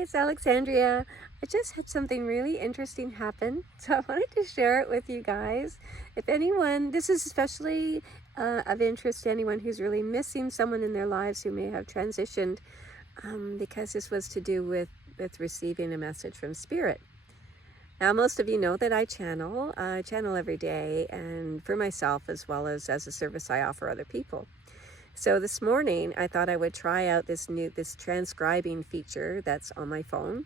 it's Alexandria. I just had something really interesting happen, so I wanted to share it with you guys. If anyone, this is especially of interest to anyone who's really missing someone in their lives who may have transitioned, because this was to do with receiving a message from Spirit. Now, most of you know that I channel every day, and for myself as well as a service I offer other people. So this morning I thought I would try out this transcribing feature that's on my phone,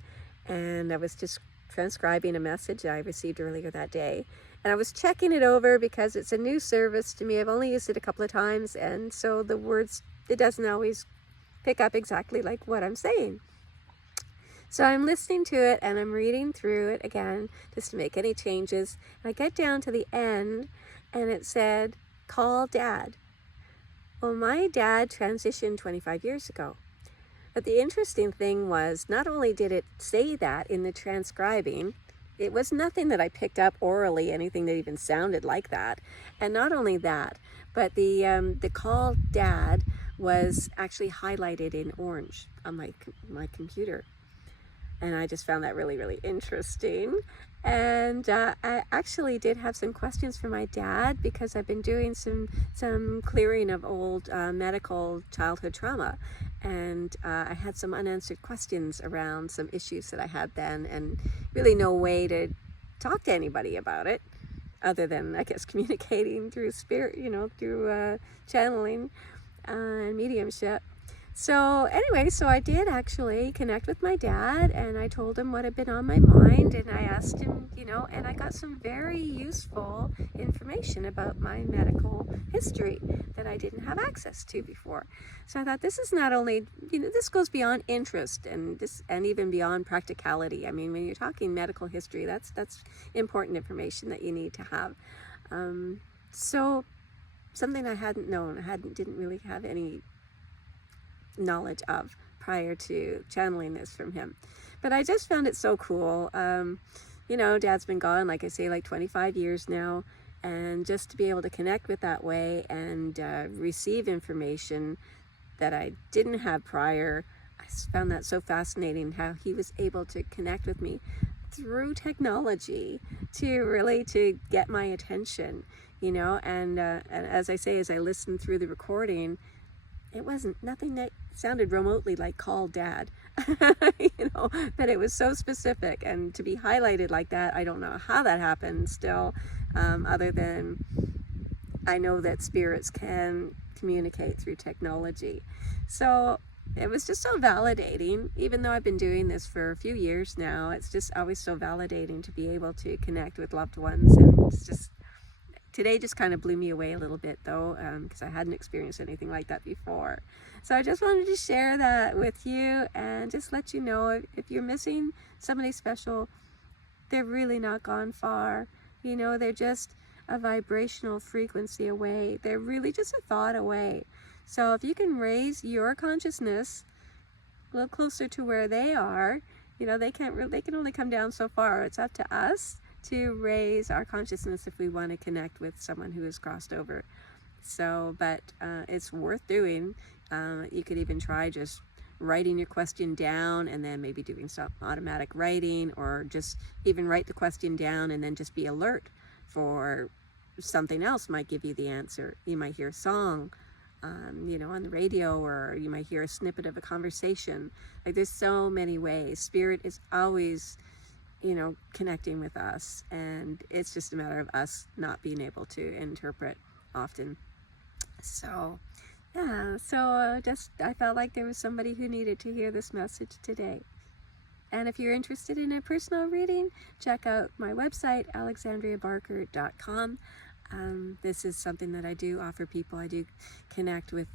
and I was just transcribing a message I received earlier that day, and I was checking it over because it's a new service to me. I've only used it a couple of times, and so the words, it doesn't always pick up exactly like what I'm saying. So I'm listening to it and I'm reading through it again just to make any changes. I get down to the end and it said, "Call Dad." Well, my dad transitioned 25 years ago. But the interesting thing was, not only did it say that in the transcribing, it was nothing that I picked up orally, anything that even sounded like that. And not only that, but the call Dad was actually highlighted in orange on my computer. And I just found that really, really interesting. And I actually did have some questions for my dad because I've been doing some clearing of old medical childhood trauma. And I had some unanswered questions around some issues that I had then, and really no way to talk to anybody about it other than, I guess, communicating through spirit, through channeling and mediumship. So anyway, so I did actually connect with my dad, and I told him what had been on my mind, and I asked him, and I got some very useful information about my medical history that I didn't have access to before. So I thought, this is not only, this goes beyond interest and even beyond practicality. I mean, when you're talking medical history, that's important information that you need to have. So something I hadn't known, didn't really have any knowledge of prior to channeling this from him. But I just found it so cool. Dad's been gone, like I say, like 25 years now, and just to be able to connect with that way and receive information that I didn't have prior, I found that so fascinating, how he was able to connect with me through technology to get my attention, and as I say, as I listened through the recording, it wasn't nothing that sounded remotely like "Call Dad," but it was so specific, and to be highlighted like that, I don't know how that happened still, other than I know that spirits can communicate through technology. So it was just so validating. Even though I've been doing this for a few years now, it's just always so validating to be able to connect with loved ones, and it's just, today just kind of blew me away a little bit, though, because I hadn't experienced anything like that before. So I just wanted to share that with you and just let you know, if you're missing somebody special, they're really not gone far. They're just a vibrational frequency away. They're really just a thought away. So if you can raise your consciousness a little closer to where they are, they can only come down so far. It's up to us to raise our consciousness if we want to connect with someone who has crossed over. So, but it's worth doing. You could even try just writing your question down and then maybe doing some automatic writing, or just even write the question down and then just be alert for something else might give you the answer. You might hear a song, on the radio, or you might hear a snippet of a conversation. Like, there's so many ways. Spirit is always connecting with us, and it's just a matter of us not being able to interpret often. So yeah, so I felt like there was somebody who needed to hear this message today. And if you're interested in a personal reading, check out my website, alexandriabarker.com. This is something that I do offer people. I do connect with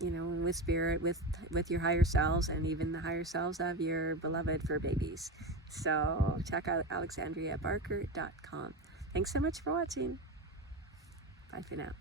with spirit, with your higher selves, and even the higher selves of your beloved fur babies. So check out alexandriabarker.com. Thanks so much for watching. Bye for now.